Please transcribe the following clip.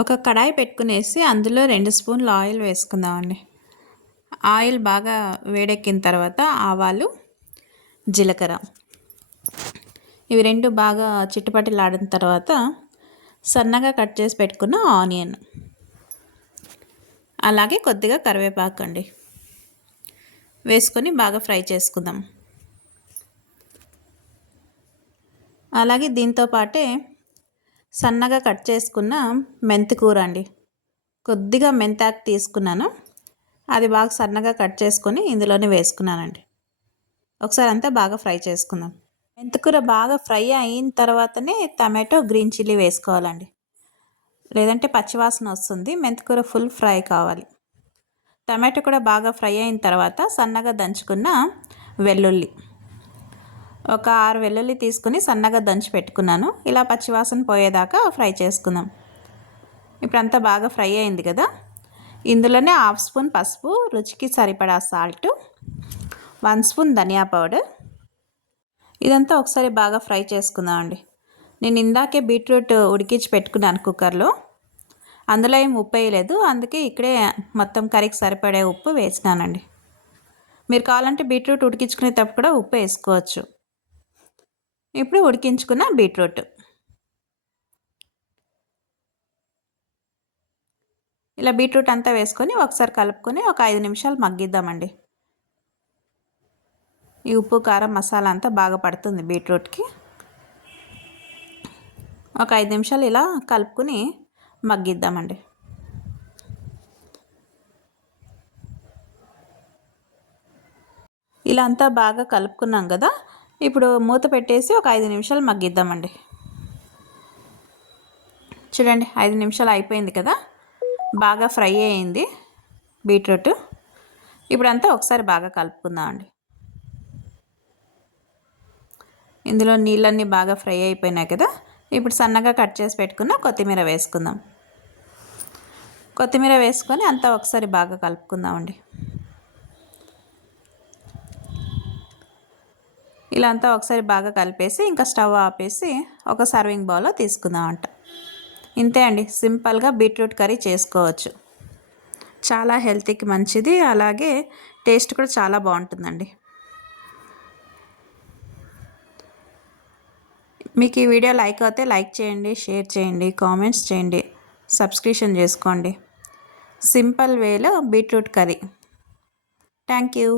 ఒక కడాయి పెట్టుకునేసి అందులో 2 స్పూన్లు ఆయిల్ వేసుకుందామండి. ఆయిల్ బాగా వేడెక్కిన తర్వాత ఆవాలు, జీలకర్ర ఇవి 2 బాగా చిట్టుపట్లాడిన తర్వాత సన్నగా కట్ చేసి పెట్టుకున్న ఆనియన్, అలాగే కొద్దిగా కరివేపాకు అండి వేసుకొని బాగా ఫ్రై చేసుకుందాం. అలాగే దీంతో పాటే సన్నగా కట్ చేసుకున్న మెంతి కూర అండి, కొద్దిగా మెంతాకు తీసుకున్నాను, అది బాగా సన్నగా కట్ చేసుకొని ఇందులోనే వేసుకున్నానండి. ఒకసారి అంతా బాగా ఫ్రై చేసుకుందాం. మెంతికూర బాగా ఫ్రై అయిన తర్వాతనే టమాటో, గ్రీన్ చిల్లీ వేసుకోవాలండి, లేదంటే పచ్చివాసన వస్తుంది. మెంతికూర ఫుల్ ఫ్రై కావాలి. టమాటో కూడా బాగా ఫ్రై అయిన తర్వాత సన్నగా దంచుకున్న వెల్లుల్లి, ఒక 6 వెల్లుల్లి తీసుకుని సన్నగా దంచి పెట్టుకున్నాను. ఇలా పచ్చివాసన పోయేదాకా ఫ్రై చేసుకుందాం. ఇప్పుడంతా బాగా ఫ్రై అయింది కదా, ఇందులోనే 1/2 స్పూన్ పసుపు, రుచికి సరిపడా సాల్ట్, 1 స్పూన్ ధనియా పౌడర్, ఇదంతా ఒకసారి బాగా ఫ్రై చేసుకుందాం అండి. నేను ఇందాకే బీట్రూట్ ఉడికించి పెట్టుకున్నాను కుక్కర్లో, అందులో ఏం ఉప్పు వేయలేదు, అందుకే ఇక్కడే మొత్తం కర్రీకి సరిపడే ఉప్పు వేసినానండి. మీరు కావాలంటే బీట్రూట్ ఉడికించుకునేటప్పుడు కూడా ఉప్పు వేసుకోవచ్చు. ఇప్పుడు ఉడికించుకున్న బీట్రూట్ ఇలా బీట్రూట్ అంతా వేసుకొని ఒకసారి కలుపుకొని ఒక 5 నిమిషాలు మగ్గిద్దామండి. ఈ ఉప్పు, కారం, మసాలా అంతా బాగా పడుతుంది బీట్రూట్కి. ఒక 5 నిమిషాలు ఇలా కలుపుకొని మగ్గిద్దామండి. ఇలా అంతా బాగా కలుపుకున్నాం కదా, ఇప్పుడు మూత పెట్టేసి ఒక 5 నిమిషాలు మగ్గిద్దామండి. చూడండి, 5 నిమిషాలు అయిపోయింది కదా, బాగా ఫ్రై అయింది బీట్రూట్. ఇప్పుడంతా ఒకసారి బాగా కలుపుకుందామండి. ఇందులో నీళ్ళన్నీ బాగా ఫ్రై అయిపోయినాయి కదా, ఇప్పుడు సన్నగా కట్ చేసి పెట్టుకున్న కొత్తిమీర వేసుకుందాం. కొత్తిమీర వేసుకొని అంతా ఒకసారి బాగా కలుపుకుందామండి. ఇలా అంతా ఒకసారి బాగా కలిపేసి ఇంకా స్టవ్ ఆపేసి ఒక సర్వింగ్ బౌల్లో తీసుకుందామంట. ఇంతే అండి, సింపుల్గా బీట్రూట్ కర్రీ చేసుకోవచ్చు. చాలా హెల్తీకి మంచిది, అలాగే టేస్ట్ కూడా చాలా బాగుంటుందండి. మీకు ఈ వీడియో లైక్ అయితే లైక్ చేయండి, షేర్ చేయండి, కామెంట్స్ చేయండి, సబ్స్క్రిప్షన్ చేసుకోండి. సింపుల్ వేలో బీట్రూట్ కర్రీ. Thank you.